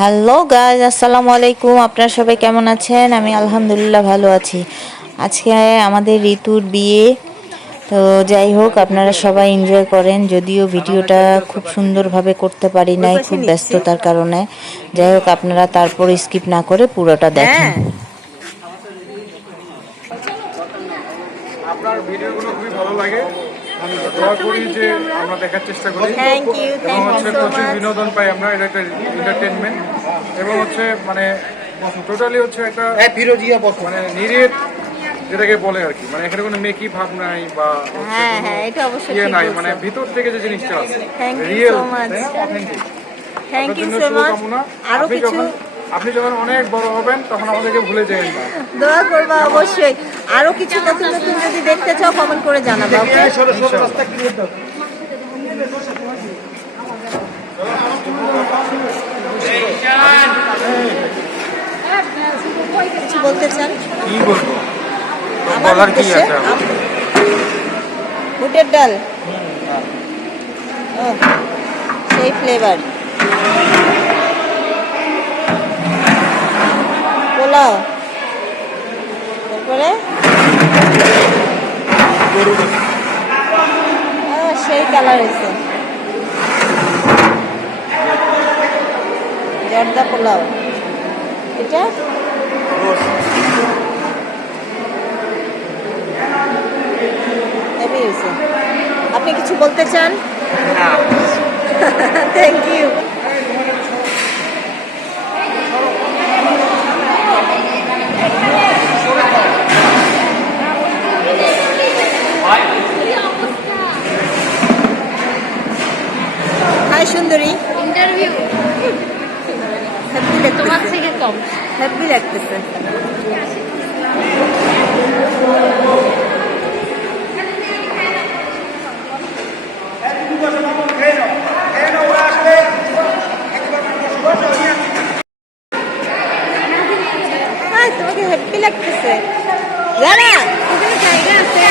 Hello guys, আসসালামু আলাইকুম। আপনারা সবাই কেমন আছেন? আমি আলহামদুলিল্লাহ ভালো আছি। আজকে আমাদের ঋতুর বিয়ে। তো যাই হোক, আপনারা সবাই এনজয় করেন। যদিও ভিডিওটা খুব সুন্দরভাবে করতে পারি নাই, খুব ব্যস্ততার কারণে। যাই হোক, আপনারা তারপর স্কিপ না করে পুরোটা দেখেন। আপনার ভিডিওগুলো খুবই ভালো লাগে। আমি দোয়া করি যে আমরা দেখার চেষ্টা করি এবং হচ্ছে প্রচুর বিনোদন পাই আমরা। এটা একটা এন্টারটেনমেন্ট এবং হচ্ছে মানে টোটালি হচ্ছে একটা মানে নিরেট যেটাকে বলে আর কি। মানে এখানে কোনো মেকি ভাব নাই বা ইয়ে নাই, মানে ভিতর থেকে যে জিনিসটা আছে রিয়েল, অথেন্টিক। আপনার জন্য শুভকামনা। আপনি যখন অনেক বড় হবেন তখন আমাদেরকে ভুলে যাবেন না। দোয়া করবা অবশ্যই। আরো কিছু নতুন নতুন যদি দেখতে চাও কমেন্ট করে জানাবা। কিছু বলতে চান? কি বলবো, বলার কি আছে? বুটের ডাল, ও সেই ফ্লেভার। পোলাও, তারপরে সেই কালার হয়েছে জর্দা পোলাও। এটা হেভি হয়েছে। আপনি কিছু বলতে চান? Thank you. হাই সুন্দরী, ইন্টারভিউ হ্যাপি তোমার লাগতেছে, থেকে কম। হ্যাপি লাগতেছে। তোমাকে হ্যাপি লাগতেছে? জানা ওখানে জায়গা আছে।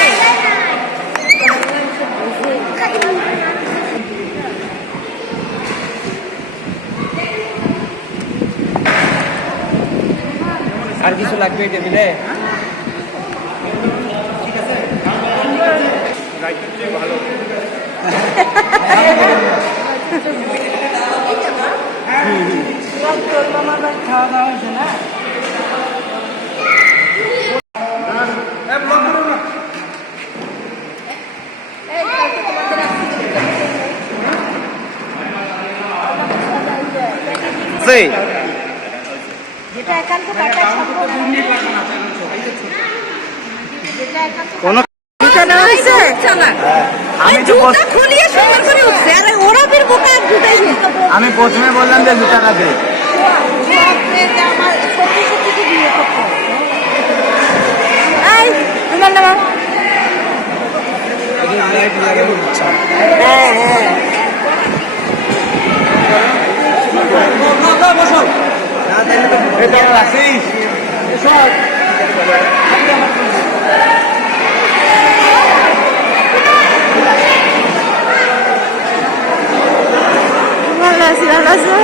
আর কিছু লাগবে এই টেবিলে? ভালো খাওয়া দাওয়া হয়েছে না? যেটা একান্ত কাটা সম্ভব কোনো হয়েছে। আমি প্রথমে বললাম যে জুতাটা দে। হ্যাঁ হ্যাঁ ভালো আছি, ভালো আছো?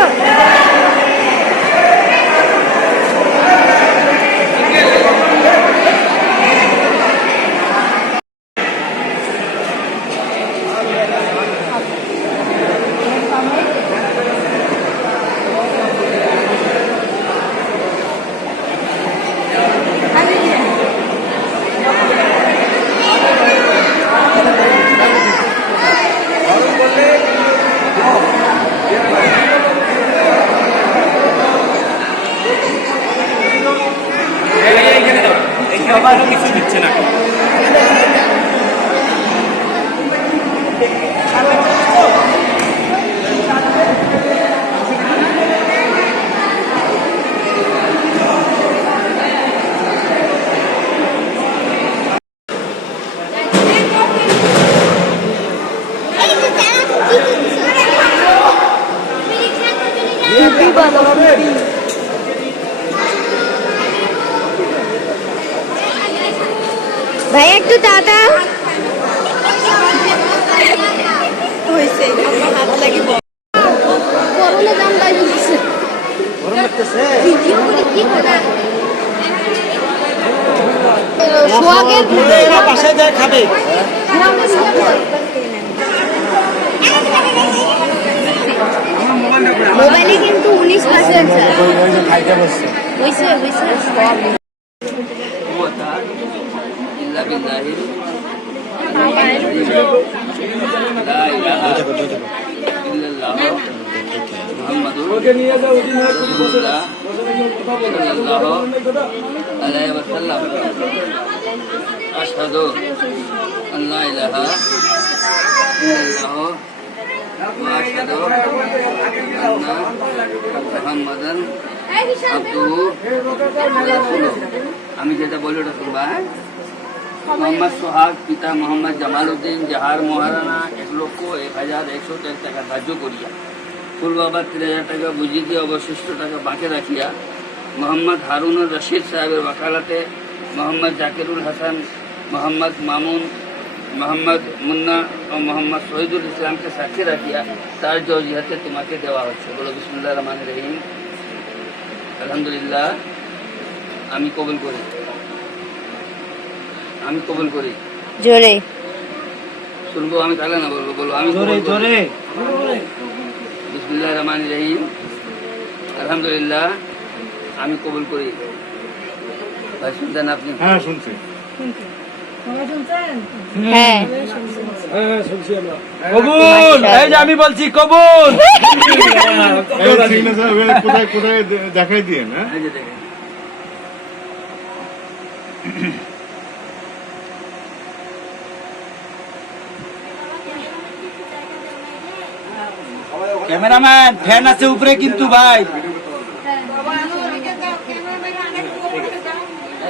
কিছু দিচ্ছে না। ভাই একটু দাদা হয়েছে হাত লাগিব। করোনা দাম দাই দিচ্ছে। করতেছে এরা বাসায় যায় খাবে মোবাইলে কিন্তু 19% খাইতে বসছে হইছে إلا بالله لا إله إلا الله محمد رسول الله صلى الله عليه وسلم أشهد أن لا إله إلا الله وأشهد أن محمدا عبده ورسوله আমি যেটা বলি ওটা শুনবা মোহাম্মদ সোহাগ পিতা মোহাম্মদ জামাল উদ্দিন যাহার মহারানা 1,01,103 টাকা ধার্য করিয়া ফুল বাবা 30,000 টাকা বুঝিয়ে দিয়ে অবশিষ্ট টাকা বাঁকে রাখিয়া মোহাম্মদ হারুনুর রশিদ সাহেবের ওয়াকালাতে মোহাম্মদ জাকিরুল হাসান মোহাম্মদ মামুন মোহাম্মদ মুন্না ও মোহাম্মদ শহীদুল ইসলামকে সাক্ষী রাখিয়া তার জজিহাতে তোমাকে দেওয়া হচ্ছে বলো বিসমিল্লাহির রহমানির রহিম আলহামদুলিল্লাহ আমি কবুল করি জোরে শুনবো আমি তাহলে না বলবো বলো আমি জোরে বিসমিল্লাহির রহমানির রহিম আলহামদুলিল্লাহ আমি কবুল করি ভাই শুনছেন আপনি হ্যাঁ শুনছি হ্যাঁ কবুল এই যে আমি বলছি কবুল কোথায় কোথায় দেখাই দিয়ে না এই যে দেখেন ক্যামেরাম্যান ফ্যান আছে উপরে কিন্তু ভাই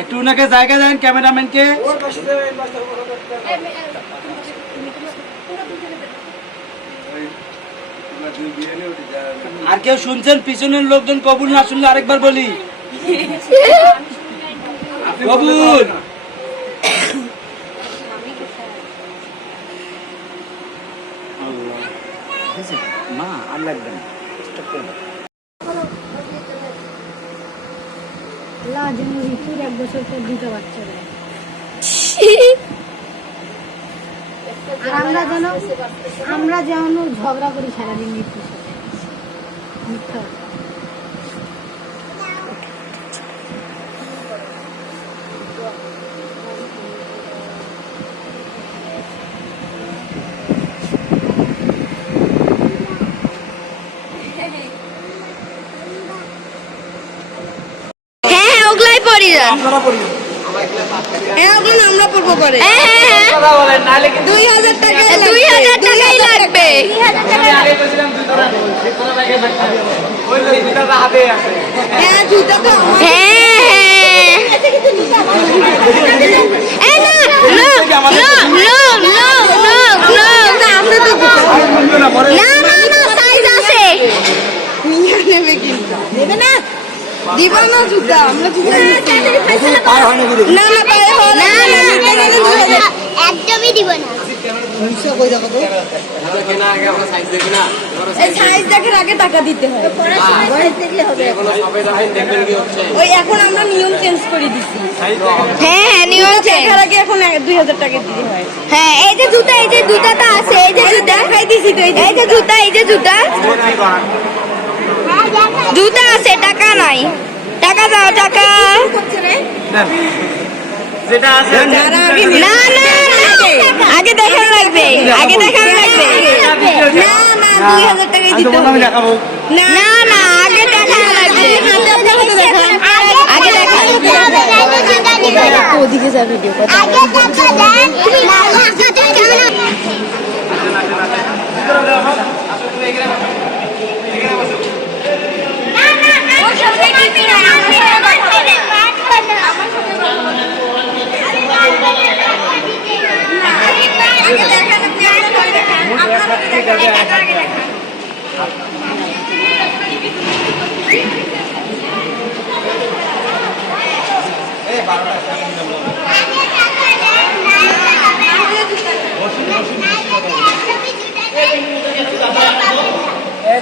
একটু ওনাকে জায়গা দেন ক্যামেরাম্যানকে আর কেউ শুনছেন পিছনের লোকজন কবুল না শুনলে আরেকবার বলি কবুল মা আর লাগবে না এক বছর পর দুটো বাচ্চা দেয় আর আমরা যেন ঝগড়া করি সারাদিন মৃত্যুর সাথে মিথ্যা ওগুলাই পড়ি যান আপনারা পড়ি হ্যাঁ ওগুলো আমরা পড়বো করে কথা বলেন নালে কিন্তু 2000 টাকাই লাগবে আগে বলেছিলাম 2 টাকা সে কোন লাগে থাকবে ওই 2 টাকা হাতে আছে হ্যাঁ জুতা তো হ্যাঁ এই না নো আছে তো না সাইজ আছে নিয়ে নেবে কিন্তু দেবে না দিবা না জুতা আমরা জুতা না না পায়ে হয় না একদমই দিব না সাইজ দেখার আগে টাকা দিতে হয় ওই এখন আমরা নিয়ম চেঞ্জ করে দিচ্ছি হ্যাঁ নিয়ম দেখার আগে এখন 2000 টাকা দিতে হয় হ্যাঁ এই যে জুতাটা আছে এই যে জুতা দেখাই দিছি তো এই যে জুতা জুতা আছে টাকা নাই টাকা দাও টাকা যেটা আছে না আগে দেখানো লাগবে না 2000 টাকাই দিতে হবে দেখাবো না আগে দেখানো লাগবে আগে দেখানো ওদিকে যা ভিডিও কথা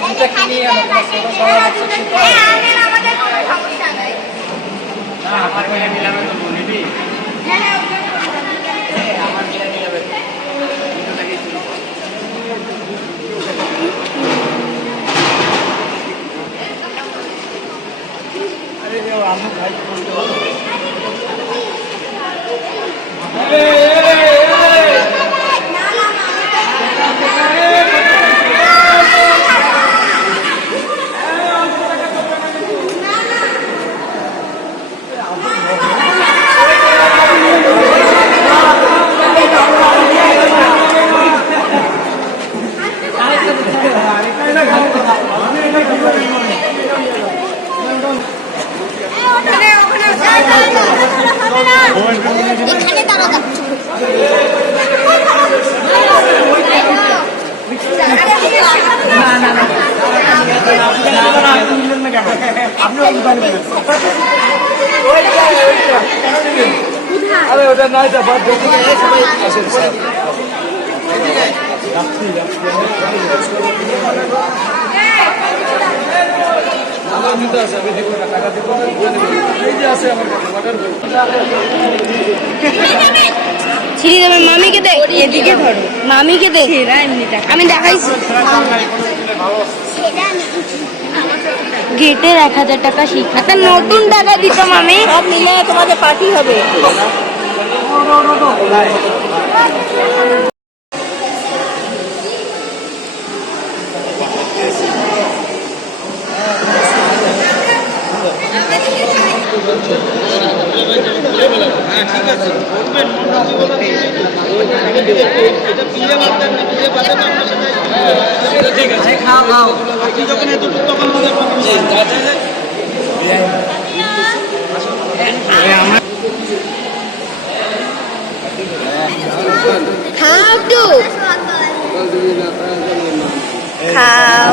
জুতা কিনে আরে ওটা নয় তো বাদ দিয়ে সবাই আসেন আমার নিতে আছে আমি দিব না টাকা দিব না এই যে আছে আমার কাছে অর্ডার করুন ছিড়ে যাবে মামিকে দেখ এদিকে ধরো মামিকে দেখ আমি দেখাইছি গেটের 1000 টাকা শিখাতে নতুন টাকা দিত মামি সব মিলে তোমাদের পার্টি হবে খাও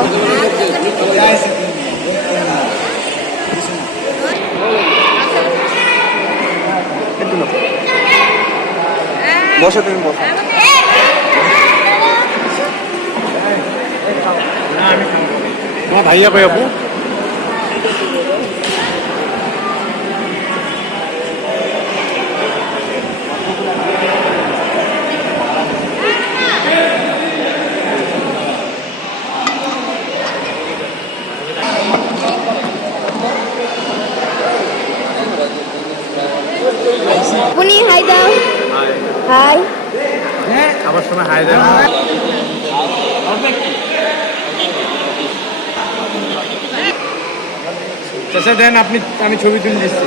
বসো তুমি বসো তোমার ভাইয়া কই আপু পুনি হাই দাও হাই আবার সময় হাই দেন চাচা দেন আপনি আমি ছবি তুলে দিচ্ছি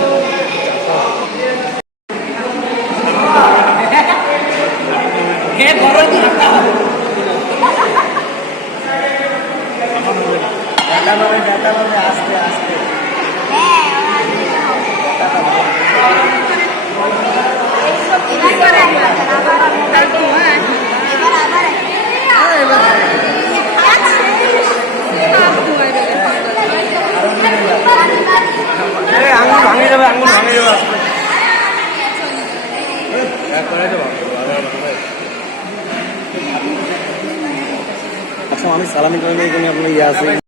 আঙুল ভাঙে যাবে আচ্ছা আমি সালামি করে নিয়ে আপনি ইয়ে আছে